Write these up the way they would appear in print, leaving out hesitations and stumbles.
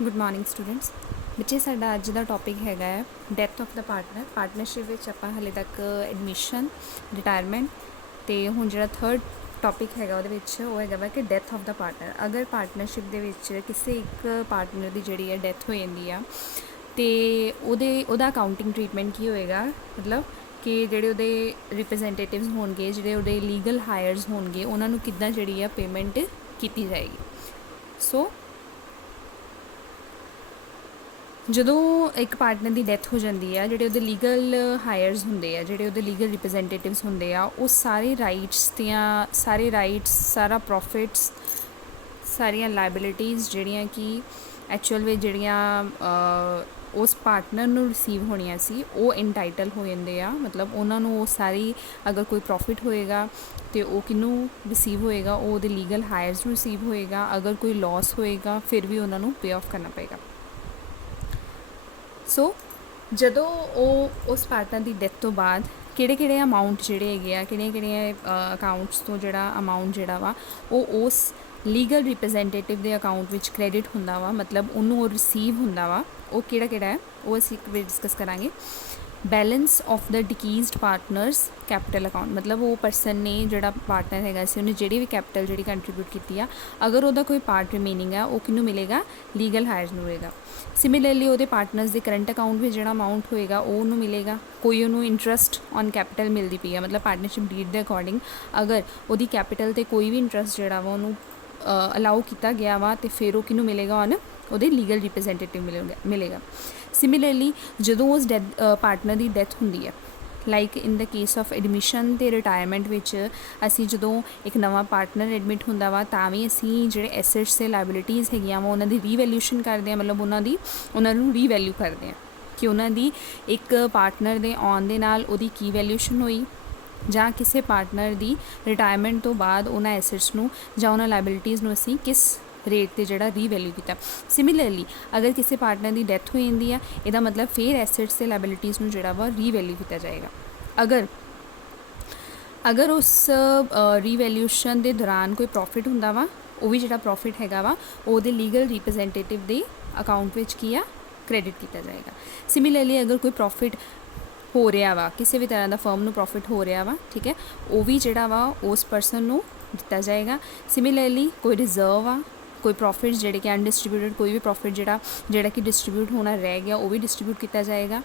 Good morning students. बच्चे साडा अज का टॉपिक हैगा है death of the partner. Partnership विच आपां हाले तक एडमिशन रिटायरमेंट तो हुण जिहड़ा थर्ड टॉपिक हैगा उहदे विच ओह हैगा वा कि डैथ ऑफ द पार्टनर। अगर पार्टनरशिप दे विच किसी एक पार्टनर की जिहड़ी है डैथ हो जाती है तो उहदा अकाउंटिंग ट्रीटमेंट की होएगा, मतलब कि जिहड़े उहदे रिप्रजेंटेटिव्स होणगे, जिहड़े उहदे लीगल हायर्स होणगे, उहनां नूं किद्दां जिहड़ी है पेमेंट की जाएगी। सो ਜਦੋਂ ਇੱਕ ਪਾਰਟਨਰ ਦੀ ਡੈਥ ਹੋ ਜਾਂਦੀ ਆ, ਜਿਹੜੇ ਉਹਦੇ ਲੀਗਲ ਹਾਇਰਸ ਹੁੰਦੇ ਆ, ਜਿਹੜੇ ਉਹਦੇ ਲੀਗਲ ਰਿਪਰੈਜ਼ੈਂਟੇਟਿਵਸ ਹੁੰਦੇ ਆ, ਉਹ ਸਾਰੇ ਰਾਈਟਸ ਸਾਰਾ ਪ੍ਰੋਫਿਟਸ, ਸਾਰੀਆਂ ਲਾਇਬਿਲਿਟੀਜ਼ ਜਿਹੜੀਆਂ ਕਿ ਐਕਚੁਅਲ ਵਿੱਚ ਜਿਹੜੀਆਂ ਉਸ ਪਾਰਟਨਰ ਨੂੰ ਰਿਸੀਵ ਹੋਣੀਆਂ ਸੀ ਉਹ ਇਨਟਾਈਟਲ ਹੋ ਜਾਂਦੇ ਆ। ਮਤਲਬ ਉਹਨਾਂ ਨੂੰ ਉਹ ਸਾਰੀ, ਅਗਰ ਕੋਈ ਪ੍ਰੋਫਿਟ ਹੋਏਗਾ ਤੇ ਉਹ ਕਿਹਨੂੰ ਰਿਸੀਵ ਹੋਏਗਾ, ਉਹ ਉਹਦੇ ਲੀਗਲ ਹਾਇਰਸ ਨੂੰ ਰਿਸੀਵ ਹੋਏਗਾ। ਅਗਰ ਕੋਈ ਲਾਸ ਹੋਏਗਾ ਫਿਰ ਵੀ ਉਹਨਾਂ ਨੂੰ ਪੇ ਆਫ ਕਰਨਾ ਪਏਗਾ। सो ਜਦੋਂ ਉਹ ਉਸ ਪਾਰਟਨਰ ਦੀ ਡੈਥ ਤੋਂ ਬਾਅਦ ਕਿਹੜੇ ਅਮਾਊਂਟ ਜਿਹੜੇ ਹੈਗੇ ਆ, ਕਿਹੜੇ ਅਕਾਊਂਟਸ ਤੋਂ ਜਿਹੜਾ ਅਮਾਊਂਟ ਜਿਹੜਾ ਵਾ ਉਹ ਉਸ ਲੀਗਲ ਰਿਪਰੈਜ਼ੈਂਟੇਟਿਵ ਦੇ ਅਕਾਊਂਟ ਵਿੱਚ ਕ੍ਰੈਡਿਟ ਹੁੰਦਾ ਵਾ, ਮਤਲਬ ਉਹਨੂੰ ਉਹ ਰਿਸੀਵ ਹੁੰਦਾ ਵਾ, ਉਹ ਕਿਹੜਾ ਹੈ ਉਹ ਅਸੀਂ ਇੱਕ ਵਾਰ ਡਿਸਕਸ ਕਰਾਂਗੇ। Balance of the deceased partners capital account, मतलब वो परसन ने जोड़ा पार्टनर हैगा सी उन्हें जी भी कैपिटल जी कंट्रीब्यूट की आ, अगर वो कोई पार्ट रिमेनिंग है वो किनू मिलेगा, लीगल हायर्स नूं मिलेगा। सिमिलरली वो पार्टनर्स के करंट अकाउंट में जो अमाउंट होएगा वो उन्होंने मिलेगा। कोई उन्होंने इंट्रस्ट ऑन कैपिटल मिलती पई है, मतलब पार्टनरशिप डीड के अकॉर्डिंग अगर वो कैपिटल से कोई भी इंट्रस्ट जोड़ा वा उन्होंने अलाउ किया गया वा तो फिर वो किनू मिलेगा, ऑन वो लीगल रिप्रजेंटेटिव मिलेगा। सिमिलरली जो उस पार्टनर की डैथ होंदी है, like in the case of admission तो रिटायरमेंट विच असी जो एक नवा पार्टनर एडमिट होंदा वा तां भी असी जिहड़े एसेट्स से लाइबिलिटीज़ हैगियां वा उन्हां दी रीवैल्यूएशन करदे हां, मतलब उन्हां नूं रीवैल्यू करदे हां कि उन्हां दी एक पार्टनर दे आउण दे नाल उहदी की वैल्यूएशन होई, जां किसी पार्टनर की रिटायरमेंट तो बाद उन्हां एसेट्स नूं जां उन्हां लाइबिलिटीज़ नूं असी किस रेट से जोड़ा रीवैल्यू किया। सिमिलरली अगर किसी पार्टनर की डैथ हो जाती है, यदा मतलब फिर एसेट्स से लाइबिलिटीज़ में जोड़ा वा रीवैल्यू किया जाएगा। अगर उस रीवैल्यूएशन के दौरान कोई प्रॉफिट होंदा वा, वो भी जो प्रॉफिट हैगा वा वो लीगल रिप्रजेंटेटिव के अकाउंट में किया क्रेडिट किया जाएगा। सिमिलरली अगर कोई प्रॉफिट हो रहा वा, किसी भी तरह का फर्म में प्रॉफिट हो रहा वा, ठीक है, वो भी जोड़ा वा उस परसन को दिता जाएगा। सिमिलरली कोई रिजर्व आ, कोई प्रॉफिट जोड़े कि अनडिस्ट्रीब्यूटेड, कोई भी प्रॉफिट जोड़ा कि डिस्ट्रीब्यूट होना रह गया वो भी डिस्ट्रीब्यूट किया जाएगा।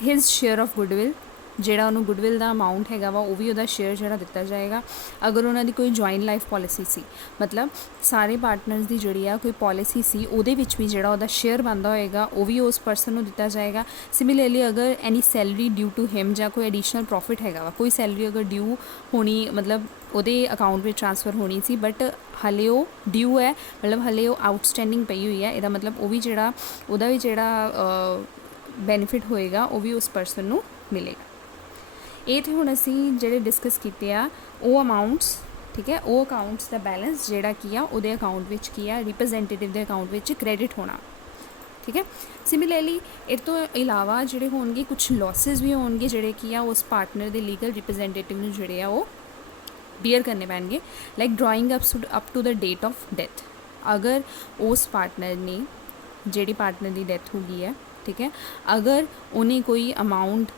हिज शेयर ऑफ गुडविल, जोड़ा उन्होंने गुडविल का अमाउंट हैगा वा वो भी वह शेयर जोड़ा दिता जाएगा। अगर उन्होंने कोई जॉइंट लाइफ पॉलिसी सी, मतलब सारे पार्टनर्स की जी कोई पॉलिसी सी उहदे विच भी जोड़ा उहदा शेयर बनता होएगा वो भी उस परसन को दिता जाएगा। सिमिलरली अगर any salary due to him या कोई एडिशनल प्रॉफिट हैगा वा, कोई सैलरी अगर ड्यू होनी, मतलब उहदे अकाउंट में ट्रांसफर होनी सी बट हाले वो ड्यू है, मतलब हाले वो आउटस्टैंडिंग पई हुई है, इहदा मतलब वो भी जोड़ा उहदा भी जोड़ा बेनीफिट होएगा वो भी उस परसन को मिलेगा। ये तो हुण असी जिहड़े डिस्कस कीते आ वो अमाउंट्स, ठीक है, वो अकाउंट्स का बैलेंस जिहड़ा की आ उहदे अकाउंट विच की आ रिप्रजेंटेटिव के अकाउंट विच क्रेडिट होना, ठीक है। सिमिलरली इस तो इलावा जिहड़े होणगे कुछ लॉसिस भी होणगे जिहड़े की आ उस पार्टनर के लीगल रिप्रजेंटेटिव नूं जिहड़े आ वो बीयर करने पैणगे, like drawing up to the date of death. अगर उस पार्टनर ने, जिहड़ी पार्टनर की डेथ हो गई है, ठीक है, अगर उन्हें कोई अमाउंट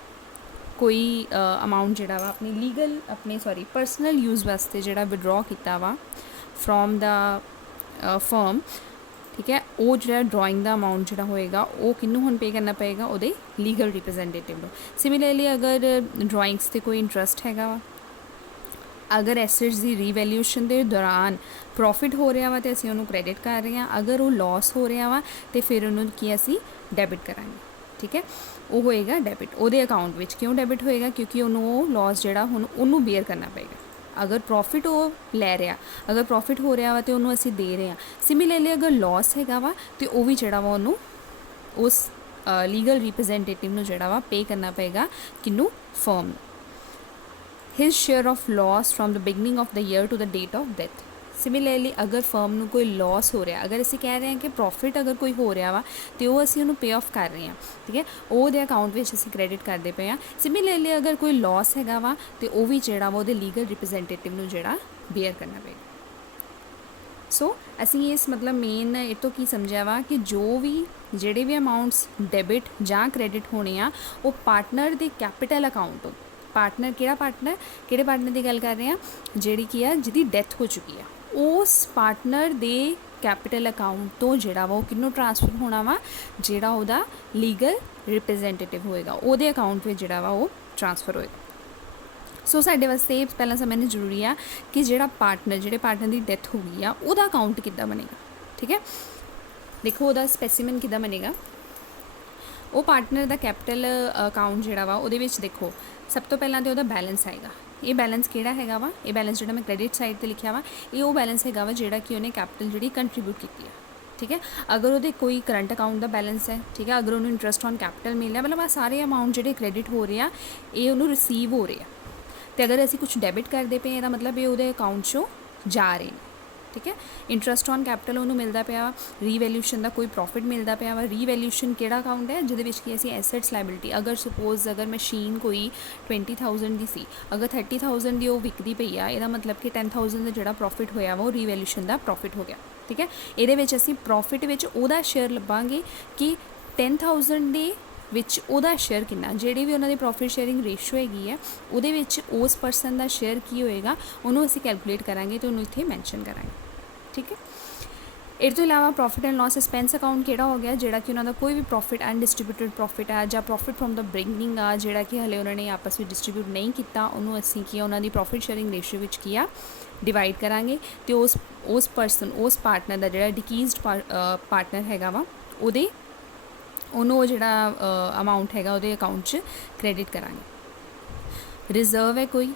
जोड़ा वा अपनी लीगल पर्सनल यूज़ वास्ते जोड़ा विड्रॉ किया वा फ्रॉम द फर्म, ठीक है, वो जो ड्रॉइंग का अमाउंट जोड़ा होएगा वो किन्नू हुण पे करना पएगा, वो लीगल रिप्रजेंटेटिव को। सिमिलरली अगर ड्रॉइंग्स से कोई इंट्रस्ट हैगा वा, अगर एसेट्स की रीवैल्यूएशन के दौरान प्रॉफिट हो रहा वा तो असीं उन्होंने क्रेडिट कर रहे हैं, अगर वो लॉस हो रहा वा तो फिर उन्होंने की असीं डेबिट करांगे, ठीक है, वो होएगा डेबिट उहदे अकाउंट में। क्यों डेबिट होएगा, क्योंकि उन्होंने लॉस जोड़ा हुण उन्होंने बेयर करना पएगा। अगर प्रॉफिट वो लै रहा, अगर प्रॉफिट हो रहा वा तो उन्होंने असीं दे रहे हैं। सिमिलरली अगर लॉस हैगा वा तो वो भी जोड़ा वा उन्होंने उस लीगल रिप्रजेंटेटिव नूं जोड़ा वा पे करना पएगा, किनू, firm. His share of loss from the beginning of the year to the date of death. Similarly अगर फर्म में कोई लॉस हो रहा, अगर असीं कह रहे हैं कि प्रॉफिट अगर कोई हो रहा वा तो वो असीं उन्होंने पे ऑफ कर रहे हैं, ठीक है, वो अकाउंट में असीं क्रेडिट करते पे हैं। सिमिलरली अगर कोई लॉस हैगा वा तो वो भी जोड़ा वा लीगल रिप्रजेंटेटिव नूं जोड़ा बेयर करना पेगा। सो असी इस मतलब मेन ये तो की समझा वा कि जो भी ਜਿਹੜੇ भी अमाउंट्स डेबिट ਜਾਂ क्रेडिट होने आ वो पार्टनर ਦੇ कैपिटल अकाउंट ਤੋਂ पार्टनर ਕਿਹੜਾ पार्टनर ਕਿਹੜੇ पार्टनर ਦੀ ਗੱਲ ਕਰ ਰਹੇ ਆ ਜਿਹੜੀ ਕੀ ਆ ਜਿਹਦੀ ਡੈਥ ਹੋ ਚੁੱਕੀ ਆ ਉਸ ਪਾर्टनर ਦੇ कैपिटल अकाउंट ਤੋਂ ਜਿਹੜਾ ਵਾ ਉਹ ਕਿਹਨੂੰ ट्रांसफर होना वा ਜਿਹੜਾ ਉਹਦਾ लीगल रिप्रेजेंटेटिव होएगा ਉਹਦੇ अकाउंट ਵਿੱਚ ਜਿਹੜਾ ਵਾ ਉਹ ट्रांसफर होएगा। सो साडे वास्ते पहला समझना जरूरी है कि जिहड़ा पार्टनर जिहड़े पार्टनर की डेथ हो गई आ उहदा अकाउंट किद्दां बनेगा। ठीक है, देखो उहदा स्पेसीमन किद्दां बनेगा। वो पार्टनर दा कैपिटल अकाउंट जिहड़ा वा उहदे विच देखो सब तो पहलां ते उहदा बैलेंस आएगा। ये बैलेंस किहड़ा हैगा वा, ये बैलेंस जिहड़ा मैं क्रेडिट साइड ते लिखिया वा ये वो बैलेंस हैगा वा जिहड़ा कि उहने कैपिटल जिहड़ी कंट्रीब्यूट कीती है। ठीक है, अगर वो कोई करंट अकाउंट का बैलेंस है, ठीक है, अगर उन्होंने इंटरस्ट ऑन कैपिटल मिल रहा मतलब आ सारे अमाउंट जिहड़े क्रेडिट हो रहे हैं ये उन्होंने रिसीव हो रहे हैं। तो अगर असी कुछ डेबिट करते पे ਇਹਦਾ मतलब ये ਉਹਦੇ अकाउंट चो जा रहे हैं। ठीक है, इंटरस्ट ऑन कैपिटल उन्होंने मिलता पाया, रीवैल्यूएशन का कोई प्रॉफिट मिलता पाया वा। रीवैल्यूएशन किहड़ा अकाउंट है जिहदे विच कि असी एसेट्स लाइबिलिटी अगर सपोज अगर मशीन कोई 20,000 की सी अगर 30,000 की वो विकदी पई आ ਇਹਦਾ मतलब कि 10,000 का जिहड़ा प्रॉफिट होया वा वो रीवैल्यूएशन का प्रॉफिट हो गया। ठीक है, ਇਹਦੇ ਵਿੱਚ ਅਸੀਂ प्रॉफिट ਵਿੱਚ ਉਹਦਾ शेयर ਲੱਭਾਂਗੇ कि 10,000 ਦੇ ਵਿੱਚ ਉਹਦਾ ਸ਼ੇਅਰ ਕਿੰਨਾ ਜਿਹੜੀ ਵੀ ਉਹਨਾਂ ਦੀ ਪ੍ਰੋਫਿਟ ਸ਼ੇਅਰਿੰਗ ਰੇਸ਼ੋ ਹੈਗੀ ਹੈ ਉਹਦੇ ਵਿੱਚ ਉਸ ਪਰਸਨ ਦਾ ਸ਼ੇਅਰ ਕੀ ਹੋਏਗਾ ਉਹਨੂੰ ਅਸੀਂ ਕੈਲਕੂਲੇਟ ਕਰਾਂਗੇ ਤੇ ਉਹਨੂੰ ਇੱਥੇ ਮੈਂਸ਼ਨ ਕਰਾਂਗੇ। ਠੀਕ ਹੈ, ਇਹ ਤੋਂ ਇਲਾਵਾ profit and loss expense account ਕਿਹੜਾ ਹੋ ਗਿਆ ਜਿਹੜਾ ਕਿ ਉਹਨਾਂ ਦਾ ਕੋਈ ਵੀ ਪ੍ਰੋਫਿਟ ਅਨਡਿਸਟ੍ਰੀਬਿਊਟਡ ਪ੍ਰੋਫਿਟ ਆ ਜਾਂ ਪ੍ਰੋਫਿਟ ਫਰੋਮ ਦ ਬ੍ਰਿੰਗਿੰਗ ਆ ਜਿਹੜਾ ਕਿ ਹਲੇ ਉਹਨਾਂ ਨੇ ਆਪਸ ਵਿੱਚ ਡਿਸਟ੍ਰੀਬਿਊਟ ਨਹੀਂ ਕੀਤਾ ਉਹਨੂੰ ਅਸੀਂ ਕੀ ਉਹਨਾਂ ਦੀ ਪ੍ਰੋਫਿਟ ਸ਼ੇਅਰਿੰਗ ਰੇਸ਼ੋ ਵਿੱਚ ਕੀ ਆ डिवाइड करांगे तो उस परसन उस पार्टनर का जिहड़ा डिकीज्ड पार्टनर हैगा वा उहदे उन्होंने जिहड़ा अमाउंट हैगा उहदे अकाउंट च क्रेडिट करांगे। रिजर्व है कोई,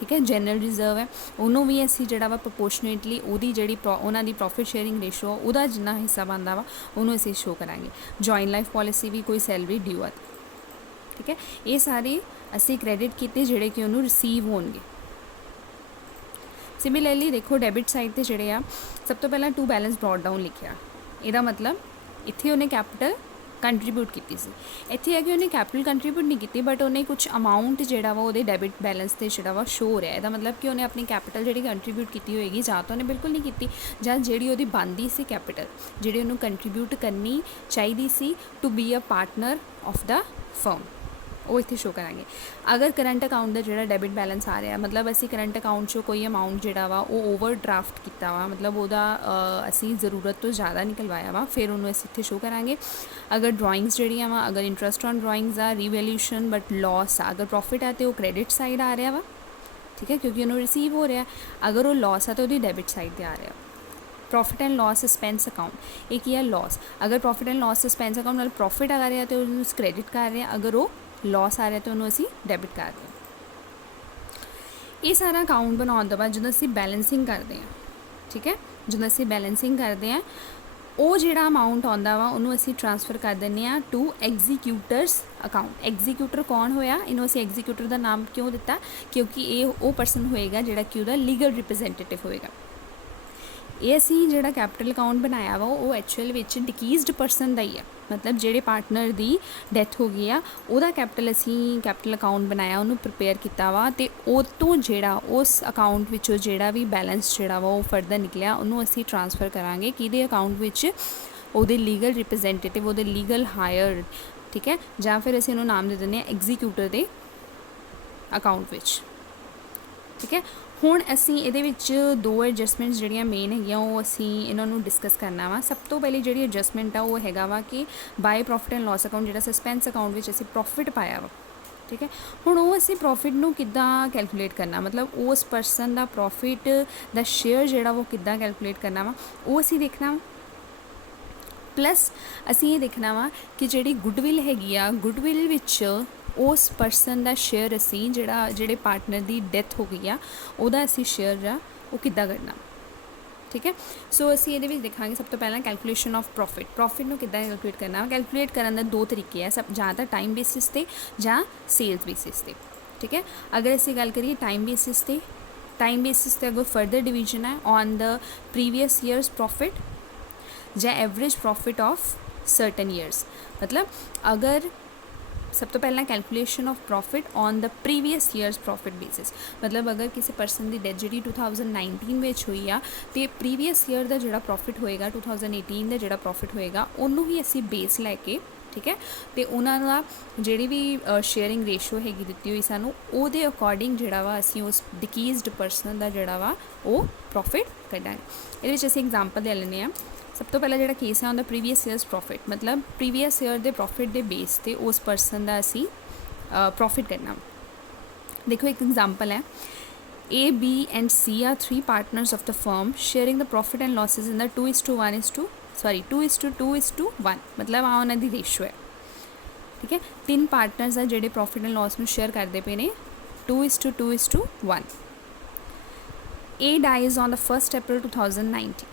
ठीक है, जनरल रिजर्व है उन्होंने भी असी जिहड़ा वा प्रोपोर्शनेटली उहदी जिहड़ी उन्हां दी प्रॉफिट शेयरिंग रेशो उहदा जिन्ना हिस्सा बनदा वा उन्होंने असी शो करांगे। जॉइंट लाइफ पॉलिसी भी कोई सैलरी ड्यू आ। ठीक है, ये सारे असी क्रेडिट कीते जिहड़े कि उन्होंने रिसीव होणगे। सिमिलरली देखो डेबिट साइड ते जिहड़े आ सब तो पहला टू बैलेंस ब्रॉड डाउन लिखिया ਇਹਦਾ मतलब इत्थे उन्हें कैपिटल कंट्रीब्यूट की सी। इत्थे है कि उन्हें कैपिटल कंट्रीब्यूट नहीं की बट उन्हें कुछ अमाउंट जिहड़ा वा उहदे डेबिट बैलेंस ते जिहड़ा वा शो हो रहा है। ਇਹਦਾ मतलब कि उन्हें अपनी कैपिटल जिहड़ी कंट्रीब्यूट की होएगी जां तो उन्हें बिल्कुल नहीं की जां जिहड़ी उहदी बनदी सी कैपिटल जिहड़ी उन्होंने कंट्रीब्यूट करनी चाहिदी सी to be a partner of the firm वो इत्थे शो करांगे। अगर करंट अकाउंट का जिहड़ा डेबिट बैलेंस आ रहा मतलब असी करंट अकाउंट चो कोई अमाउंट जिहड़ा वा वो ओवर ड्राफ्ट किया वा मतलब वोदा असी ज़रूरत तो ज़्यादा निकलवाया वा फिर उन्होंने असी इत्थे शो करांगे। अगर ड्राइंग्स जिहड़ियां वा अगर इंटरस्ट ऑन ड्राइंग्स आ रीवैल्यूएशन बट लॉस आ अगर प्रॉफिट है तो वो क्रेडिट साइड आ रहा वा। ठीक है, क्योंकि उन्होंने रिसीव हो रहा अगर वो लॉस है तो वो डेबिट साइड पर आ रहा। Profit and loss expense account एक ही है लॉस अगर profit and loss expense account मतलब प्रॉफिट आ रहा तो उन्होंने क्रेडिट कर रहे हैं अगर वो लॉस आ रहा तो उन्होंने असी डेबिट कर रहे हैं। ये सारा अकाउंट बनाने के बाद जो असी बैलेंसिंग करते हैं, ठीक है, जो असी बैलेंसिंग करते हैं वो जिहड़ा अमाउंट आंदा वा उन्होंने असी ट्रांसफर कर देने टू एग्जीक्यूटर्स अकाउंट। एग्जीक्यूटर कौन होया इन्हों असी एग्जीक्यूटर का नाम क्यों दिता क्योंकि ये वो परसन होएगा जिहड़ा कि उहदा लीगल रिप्रेजेंटेटिव होएगा। ये असी जिहड़ा कैपिटल अकाउंट बनाया वा वो एक्चुअल विच डिकीज्ड परसन का ही है मतलब जिहड़े पार्टनर की डेथ हो गई आ उहदा कैपिटल असी कैपिटल अकाउंट बनाया उन्होंने प्रिपेयर किया वा ते उस तो जिहड़ा उस अकाउंट विचों जिहड़ा भी बैलेंस जिहड़ा वा वो फर्दर निकलिया उन्होंने असी ट्रांसफर करांगे किहदे अकाउंट विच उहदे लीगल रिप्रेजेंटेटिव उहदे लीगल हायर। ठीक है, जां फिर असी उन्होंने नाम दे दिंदे एग्जीक्यूटर दे अकाउंट विच। ठीक है, हुण असी इहदे विच दो एडजस्टमेंट्स जिहड़ियां मेन हैगियां वो असी इन्हां नूं डिस्कस करना वा। सब तो पहले जिहड़ी एडजस्टमेंट आ वो हैगा वा कि by profit and loss account जिहड़ा सस्पेंस अकाउंट विच असी प्रॉफिट पाया वा। ठीक है, हुण वो असी प्रॉफिट नूं किद्दां कैलकुलेट करना मतलब उस परसन दा प्रॉफिट दा शेयर जिहड़ा वो किद्दां कैलकुलेट करना वा वो असी देखना वा। प्लस असी ये देखना वा कि जिहड़ी गुडविल हैगी आ गुडविल विच उस परसन का शेयर असी जिहड़े पार्टनर की डेथ हो गई आ उहदा असी शेयर आ वो किद्दां करना। ठीक है, सो असी ये देखांगे सब तो पहला कैलकुलेशन ऑफ प्रॉफिट नूं किद्दां कैलकुलेट करना। कैलकुलेट करने के दो तरीके हैं सब जां तां टाइम बेसिस ते जां सेल्स बेसिस ते। ठीक है, अगर असी गल करिए टाइम बेसिस ते अगर फर्दर डिवीजन है on the previous years profit जां average profit of certain years मतलब अगर सब तो पहला calculation of profit on the previous years profit basis, मतलब अगर किसी परसन की डेथ जी 2019 में हुई आ तो प्रीवियस ईयर का जोड़ा प्रॉफिट होएगा 2018 का जोड़ा प्रॉफिट होएगा उन्होंने ही असी बेस लैके, ठीक है, तो उन्होंने जी भी शेयरिंग रेशो हैगी दी हुई सानू उहदे अकॉर्डिंग जोड़ा वा असी उस डिकीज्ड परसन का जोड़ा वा वो प्रॉफिट कढ़ांगे। ये असी एग्जाम्पल ले लेने। सब तो पहला जो केस है on the previous years profit, मतलब प्रीवियस ईयर के प्रॉफिट के बेस से उस परसन का असी प्रॉफिट करना। देखो एक एग्जाम्पल है, A, B and C are 3 partners of the firm sharing the profit and losses in the 2:1, मतलब आ उन्होंने रेशो है, ठीक है। 3 पार्टनर्स है जोड़े प्रॉफिट एंड लॉस में शेयर करते पे ने 2:1। A dies on the 1st April 2019,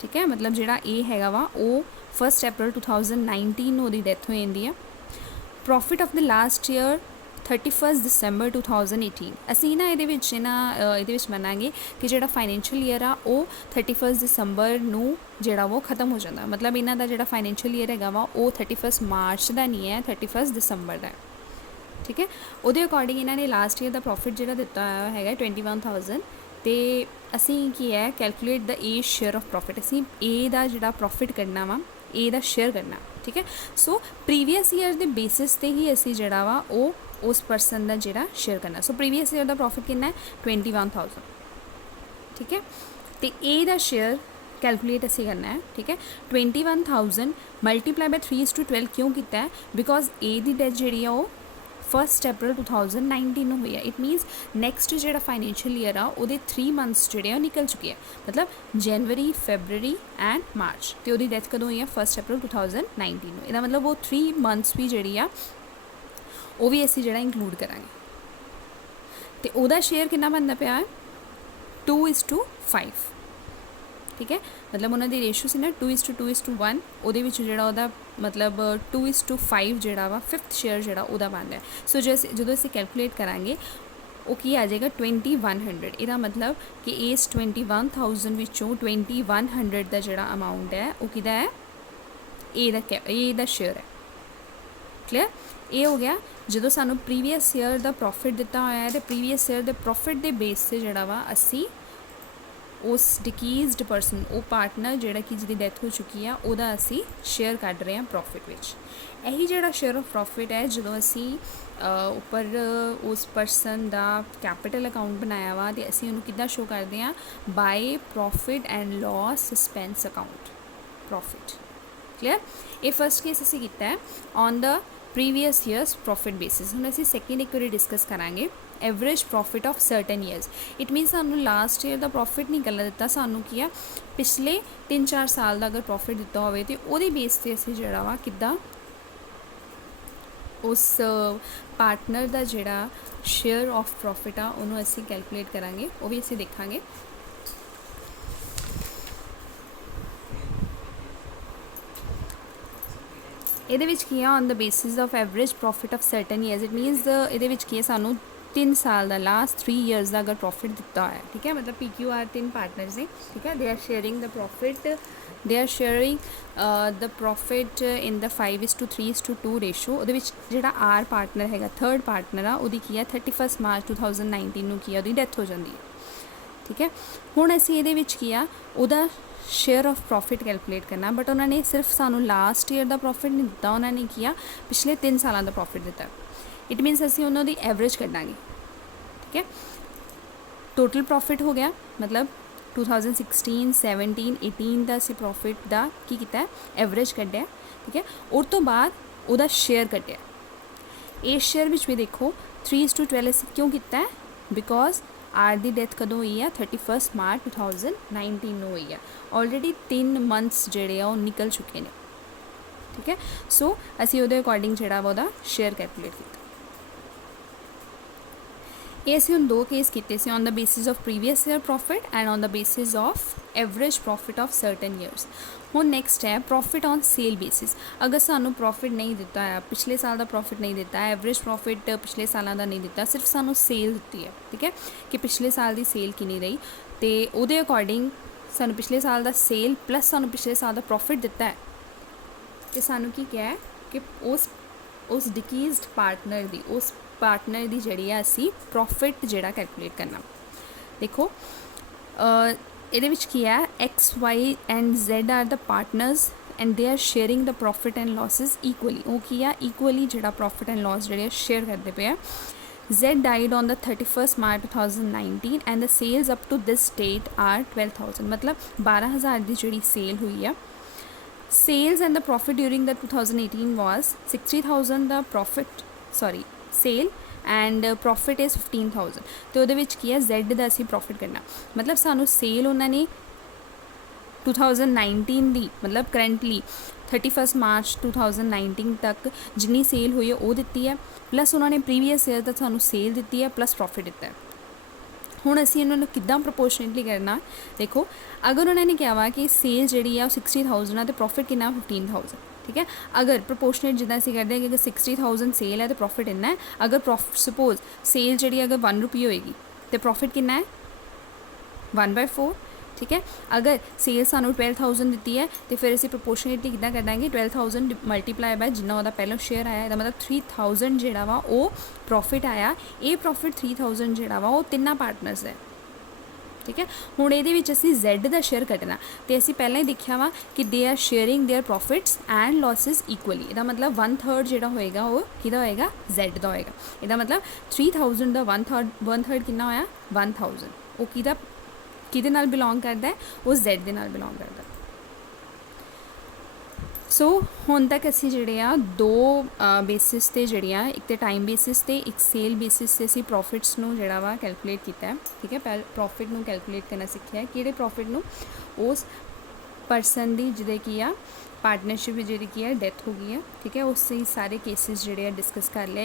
ठीक है, मतलब जोड़ा A हैगा वा वो 1st April 2019 वो डेथ हो जाती है। Profit of the last year 31 December 2018, असी ना ये मनांगे कि जो फाइनैंशियल ईयर आ वो 31 December नू जोड़ा वो खत्म हो जाता, मतलब इन्हों का जो फाइनैंशियल ईयर है वो 31 March का नहीं है, 31 December का है, ठीक है। वो अकॉर्डिंग इन्होंने लास्ट ईयर का प्रॉफिट जो दिता है 21,000, तो असी की है calculate the A share of profit, असी ए का जो प्रॉफिट करना वा ए का शेयर करना, ठीक है। सो प्रीवियस ईयर के बेसिस ते ही असी जोड़ा वा वो उस परसन का जोड़ा शेयर करना। सो प्रीवियस ईयर का प्रॉफिट कितना है 21,000, ठीक है, तो ए का शेयर कैलकुलेट असी करना है, ठीक है। 21,000 मल्टीप्लाई बाय 3:12 क्यों किया है, बिकॉज ए की डेथ जी वो 1st April 2019 हुई है। इट मीनस नैक्सट जो फाइनैंशियल ईयर आ वो 3 मंथ्स जोड़े निकल चुके हैं, मतलब जनवरी, फैबररी एंड मार्च, तो वो डेथ कदों हुई है 1st April 2019 में। इसका मतलब वो 3 मंथ्स भी जी वो भी असी जो इंक्लूड करा, तो वह शेयर कितना बनता पाया है 2:5, ठीक है, मतलब उन्होंने रेशो से ना 2:2:1 वो जो मतलब 2:5 जोड़ा वा 5th शेयर जोड़ा वह बनता है। सो जैसे जो असी कैलकुलेट करा वो की आ जाएगा 2100, इसका मतलब कि इस 21,000 विचों 2100 का जोड़ा अमाउंट है वो किदा है ए दा शेयर है, क्लियर। ये हो गया जो सानू प्रीवियस ईयर का प्रॉफिट दिता होया है, तो प्रीवियस ईयर के प्रॉफिट के बेस से जोड़ा वा असी उस डिकीज्ड परसन वो पार्टनर जोड़ा कि जिसकी डेथ हो चुकी है वह असी शेयर कढ़ रहे हैं प्रॉफिट विच। यही जोड़ा शेयर ऑफ प्रॉफिट है जो असी उपर उस परसन का कैपिटल अकाउंट बनाया वा, तो असी उन्होंने किद्दां शो करते हैं by profit and loss suspense account profit, clear. ये फर्स्ट केस असी किया है on the previous years profit basis. हम असी सैकेंड एक बार डिस्कस करांगे average profit of certain years. It mean सानू लास्ट ईयर का प्रॉफिट नहीं गला दिता, सानू की पिछले 3-4 साल का अगर प्रॉफिट दिता हो तो वो बेस से असी जोड़ा वा किद्दां उस पार्टनर का जोड़ा शेयर ऑफ प्रॉफिट आ उन्होंने असी कैलकुलेट करांगे, वो भी असी देखांगे। ये on the basis of average profit of certain years. It मीनस ये सानू 3 साल का लास्ट 3 ईयर्स का अगर प्रॉफिट दिता है, ठीक है, मतलब PQR 3 पार्टनर्स हैं, ठीक है, they are sharing the profit in the 5:3:2 ratio. वो जो आर पार्टनर है थर्ड पार्टनर आ वो की है 31 March 2019 की वो डेथ हो जाती है, ठीक है। हुण असीं ये किया उहदा शेयर ऑफ प्रॉफिट कैलकुलेट करना, बट उन्होंने सिर्फ सानू लास्ट ईयर का प्रॉफिट नहीं दिता, उन्होंने किया पिछले 3 सालों का प्रॉफिट दिता। इट मीनस असीं उन्होंने एवरेज कढ़ांगे, ठीक है। टोटल प्रॉफिट हो गया, मतलब 2016, 17, 18 का असीं प्रॉफिट का की किया एवरेज कढ़िया, ठीक है। उस तो बाद उहदा शेयर कढ़िया। इस शेयर में भी देखो 3:12 असीं क्यों किया है, बिकॉज आर दी डेथ कदों हुई है 31 March 2019 हुई है। ऑलरेडी 3 मंथ्स जोड़े वो निकल चुके हैं, ठीक है। सो असी उहदे अकॉर्डिंग जोड़ा वो शेयर कैलकुलेट किया। ये असी हम 2 केस किए से on the basis of previous year profit and on the basis of average profit of certain years. हुण नैक्सट है प्रॉफिट ऑन सेल बेसिस। अगर सानू प्रॉफिट नहीं दिता है, पिछले साल का प्रॉफिट नहीं दिता है, एवरेज प्रॉफिट पिछले सालों का नहीं दिता, सिर्फ सानू सेल दी है, ठीक है, कि पिछले साल की सेल कितनी रही, तो उहदे अकॉर्डिंग सानू पिछले साल का सेल प्लस सानू पिछले साल का प्रॉफिट दिता है, तो सानू की क्या है कि उस उस डिकीज्ड पार्टनर दी उस पार्टनर दी जिहड़ी है असी प्रॉफिट जिहड़ा कैलकुलेट करना। देखो ਇਹਦੇ ਵਿੱਚ ਕੀ ਹੈ, X Y and Z are the partners and they are sharing the profit and losses equally. वो की है इक्वली जिहड़ा प्रॉफिट एंड लॉस जिहड़े शेयर करते पे। Z died on the 31st March 2019 and the sales up to this date are 12,000, मतलब 12,000 की जी cell हुई है। Sales and the profit during the 2018 was 60,000 the profit sorry sale and profit is 15,000। तो ਉਹਦੇ ਵਿੱਚ ਕੀ ਹੈ Z ਦਾ ਅਸੀਂ प्रॉफिट करना, मतलब सानू सेल उन्होंने 2019 दी मतलब करंटली 31 मार्च 2019 तक जिन्नी सेल हुई है वो दिती है, प्लस उन्होंने प्रीवियस ईयर तक सानू सेल दिती है प्लस प्रॉफिट दिता है। हुण असीं इन्हां नूं किद्दां प्रपोर्शनेटली करना। देखो अगर उन्होंने कहा वा कि सेल जिहड़ी आ 60,000 है तो प्रॉफिट कितना 15,000, ठीक है। अगर प्रपोर्शनेट जिद्दां असीं करदे हैं कि अगर 60,000 सेल है तो प्रॉफिट इन्ना है। अगर सपोज सेल जिहड़ी अगर 1 रुपये होएगी तो प्रॉफिट कितना है 1/4, ठीक है। अगर सेल सानू 12,000 दी है तो फिर असीं प्रपोर्शनेटली किद्दां कर देंगे 12,000 मल्टीप्लाई बाय जिन्ना उहदा पहला शेयर आया, इसदा मतलब 3,000 जिहड़ा वा वो प्रॉफिट आया। ये प्रॉफिट 3,000 जिहड़ा वा वो तिन्ना पार्टनर्स है, ठीक है। हुण इहदे विच असीं Z दा शेयर कड्ढना तो असीं पहलां ही देखिया वा कि they are sharing their profits and losses equally. इसदा मतलब 1/3 जिहड़ा होएगा वो किहदा होएगा Z दा होएगा। इसदा मतलब 3,000 दा 1/3 कितना होया 1,000। वो किहदा किहदे नाल बिलोंग करदा है, वो Z दे नाल बिलोंग करदा। सो हुण तक असीं जिहड़े आ दो बेसिस ते जिहड़ियां एक तो टाइम बेसिस ते एक सेल बेसिस ते असीं प्रॉफिट्स नूं जिहड़ा वा कैलकुलेट कीता है, ठीक है। पहले प्रॉफिट नूं कैलकुलेट करना सीखिया है। किहड़े प्रॉफिट नूं उस परसन दी जिहदे की आ पार्टनरशिप जिहड़ी की है डेथ हो गई है, ठीक है। उससे सारे केसिस जिहड़े आ डिस्कस कर लिया।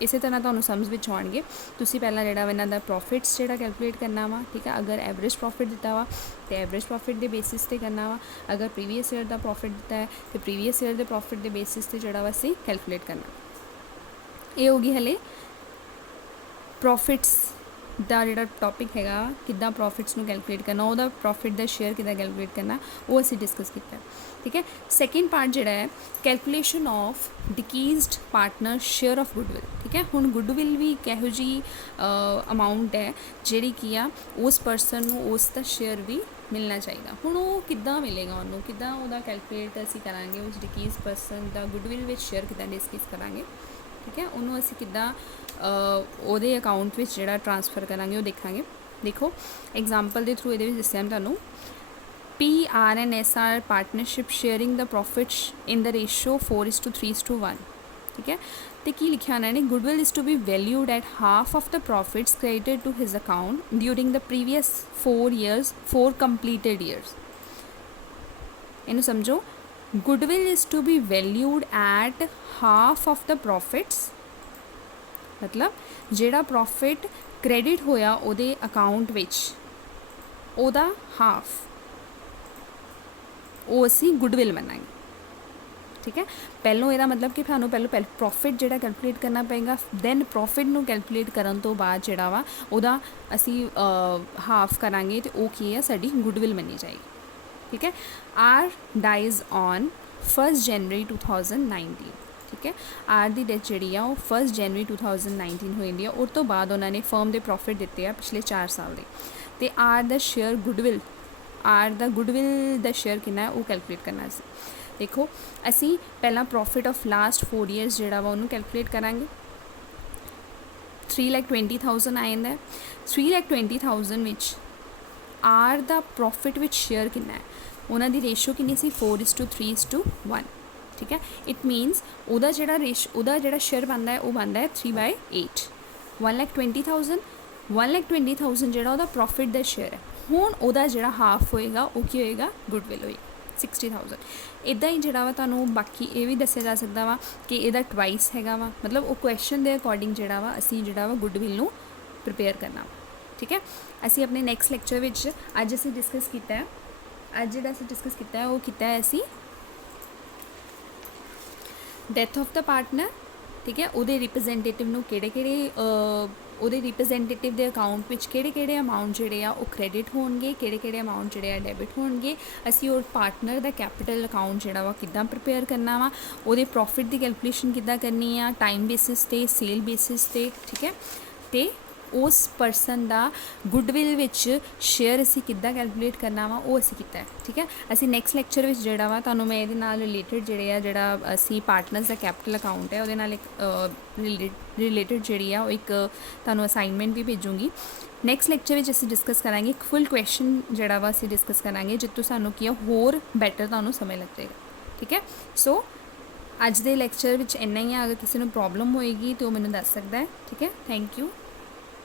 इसे तरह तुहानूं समझ विच आउणगे। तुसीं पहलां जिहड़ा वा इन्हां दा प्रॉफिट्स जिहड़ा कैलकुलेट करना वा, ठीक है। अगर एवरेज प्रॉफिट दिता वा तो एवरेज प्रॉफिट के बेसिस ते करना वा। अगर प्रीवियस ईयर का प्रॉफिट दिता है तो प्रीवियस ईयर के प्रॉफिट के बेसिस ते जिहड़ा वा असीं कैलकुलेट करना। ये होगी हले प्रॉफिट्स ਦਾ ਜਿਹੜਾ ਟੌਪਿਕ ਹੈਗਾ ਕਿੱਦਾਂ ਪ੍ਰੋਫਿਟਸ ਨੂੰ ਕੈਲਕੂਲੇਟ ਕਰਨਾ, ਉਹਦਾ ਪ੍ਰੋਫਿਟ ਦਾ ਸ਼ੇਅਰ ਕਿੱਦਾਂ ਕੈਲਕੂਲੇਟ ਕਰਨਾ, ਉਹ ਅਸੀਂ ਡਿਸਕਸ ਕੀਤਾ, ਠੀਕ ਹੈ। ਸੈਕਿੰਡ ਪਾਰਟ ਜਿਹੜਾ ਹੈ calculation of deceased partner share of goodwill, ਠੀਕ ਹੈ। ਹੁਣ ਗੁੱਡਵਿਲ ਵੀ ਇੱਕ ਇਹੋ ਜਿਹੀ ਅਮਾਊਂਟ ਹੈ ਜਿਹੜੀ ਕੀ ਆ ਉਸ ਪਰਸਨ ਨੂੰ ਉਸ ਦਾ ਸ਼ੇਅਰ ਵੀ ਮਿਲਣਾ ਚਾਹੀਦਾ। ਹੁਣ ਉਹ ਕਿੱਦਾਂ ਮਿਲੇਗਾ, ਉਹਨੂੰ ਕਿੱਦਾਂ ਉਹਦਾ ਕੈਲਕੂਲੇਟ ਅਸੀਂ ਕਰਾਂਗੇ, ਉਸ ਡਿਕੀਜ਼ ਪਰਸਨ ਦਾ ਗੁੱਡਵਿਲ ਵਿੱਚ ਸ਼ੇਅਰ ਕਿੱਦਾਂ ਡਿਸਕਸ ਕਰਾਂਗੇ, ठीक है। उन्होंने असी किद्दां ਉਹਦੇ अकाउंट ਵਿੱਚ ਜਿਹੜਾ ट्रांसफर करांगे वो देखांगे। देखो एग्जाम्पल के थ्रू ये दस्सिया तुहानूं PRNS are partnership sharing the profits in the ratio 4:3:1, ठीक है। तो की लिखा उन्होंने goodwill is to be valued at half of the profits credited to his account during the previous 4 completed years. इनू समझो, goodwill is to be valued at half of the profits, मतलब जिहड़ा प्रॉफिट क्रेडिट होया उहदे account which उहदा half वो असी goodwill मनांगे, ठीक है। पहलों इहदा मतलब कि सानूं पहले प्रॉफिट जिहड़ा कैलकुलेट करना पेगा, दैन प्रॉफिट नूं कैलकुलेट करन तो बाद जिहड़ा वा उहदा असी हाफ करांगे तो वो की है साडी गुडविल मनी जाएगी, ठीक है। आर डाइज ऑन 1 जनवरी 2019, ठीक है। आर दी डेथ जी आ 1 जनवरी 2019 हुई है। उस तो बाद उन्होंने फर्म के प्रॉफिट दिते हैं पिछले 4 साल के। तो are the share goodwill the share कितना है वो कैलकुलेट करना सी। देखो असी पहला प्रॉफिट ऑफ लास्ट 4 ईयर्स जोड़ा वा उन्होंने कैलकुलेट करांगे। 3,20,000 आ जाता है। 3,20,000 which are the profit which share कितना है, उन्होंने रेशो कितनी सी 4:3:1, ठीक है। इट मीनस उहदा जिहड़ा शेयर बनता है वो बनता है 3/8। 1,20,000 जिहड़ा उहदा प्रॉफिट दा शेयर है। हुण उहदा जिहड़ा हाफ होएगा वो की होएगा गुडविल होएगी 60,000। इदां ही जिहड़ा वा तुहानूं बाकी ये भी दस्सिया जा सकदा वा कि इहदा ट्वाइस हैगा वा, मतलब वो क्वेश्चन दे अकॉर्डिंग जिहड़ा वा असीं जिहड़ा वा गुडविल नूं प्रिपेयर करना, ठीक है। असीं अपने नैक्सट लैक्चर विच अज असीं डिस्कस कीता है, अज जिहड़ा असीं डिस्कस कीता है वो कीता है असीं डेथ ऑफ द पार्टनर, ठीक है। उहदे रिप्रजेंटेटिव नूं किहड़े ਉਹਦੇ ਰਿਪਰੈਜ਼ੈਂਟੇਟਿਵ ਦੇ ਅਕਾਊਂਟ ਵਿੱਚ ਕਿਹੜੇ ਅਮਾਊਂਟ ਜਿਹੜੇ ਆ ਉਹ ਕ੍ਰੈਡਿਟ ਹੋਣਗੇ, ਕਿਹੜੇ ਅਮਾਊਂਟ ਜਿਹੜੇ ਆ ਡੈਬਿਟ ਹੋਣਗੇ। ਅਸੀਂ ਉਹ ਪਾਰਟਨਰ ਦਾ ਕੈਪੀਟਲ ਅਕਾਊਂਟ ਜਿਹੜਾ ਵਾ ਕਿੱਦਾਂ ਪ੍ਰਿਪੇਅਰ ਕਰਨਾ ਵਾ, ਉਹਦੇ ਪ੍ਰੋਫਿਟ ਦੀ ਕੈਲਕੂਲੇਸ਼ਨ ਕਿੱਦਾਂ ਕਰਨੀ ਆ, ਟਾਈਮ ਬੇਸਿਸ 'ਤੇ, ਸੇਲ ਬੇਸਿਸ 'ਤੇ, ਠੀਕ ਹੈ। ਅਤੇ ਉਸ ਪਰਸਨ ਦਾ ਗੁੱਡਵਿਲ ਵਿੱਚ ਸ਼ੇਅਰ ਅਸੀਂ ਕਿੱਦਾਂ ਕੈਲਕੂਲੇਟ ਕਰਨਾ ਵਾ ਉਹ ਅਸੀਂ ਕੀਤਾ ਹੈ, ਠੀਕ ਹੈ। ਅਸੀਂ ਨੈਕਸਟ ਲੈਕਚਰ ਵਿੱਚ ਜਿਹੜਾ ਵਾ ਤੁਹਾਨੂੰ ਮੈਂ ਇਹਦੇ ਨਾਲ ਰਿਲੇਟਡ ਜਿਹੜਾ ਅਸੀਂ ਪਾਰਟਨਰਸ ਦਾ ਕੈਪੀਟਲ ਅਕਾਊਂਟ ਹੈ ਉਹਦੇ ਨਾਲ ਇੱਕ ਰਿਲੇਟਡ ਜਿਹੜੀ ਆ ਉਹ ਇੱਕ ਤੁਹਾਨੂੰ ਅਸਾਈਨਮੈਂਟ ਵੀ ਭੇਜੂੰਗੀ। ਨੈਕਸਟ ਲੈਕਚਰ ਵਿੱਚ ਅਸੀਂ ਡਿਸਕਸ ਕਰਾਂਗੇ ਇੱਕ ਫੁੱਲ ਕੁਐਸਚਨ ਜਿਹੜਾ ਵਾ ਅਸੀਂ ਡਿਸਕਸ ਕਰਾਂਗੇ ਜਿੱਥੋਂ ਸਾਨੂੰ ਕੀ ਆ ਹੋਰ ਬੈਟਰ ਤੁਹਾਨੂੰ ਸਮਝ ਲੱਗ ਜਾਏਗਾ, ਠੀਕ ਹੈ। ਸੋ ਅੱਜ ਦੇ ਲੈਕਚਰ ਵਿੱਚ ਇੰਨਾ ਹੀ ਆ। ਅਗਰ ਕਿਸੇ ਨੂੰ ਪ੍ਰੋਬਲਮ ਹੋਏਗੀ ਤਾਂ ਉਹ ਮੈਨੂੰ ਦੱਸ ਸਕਦਾ ਹੈ, ਠੀਕ ਹੈ। Thank you.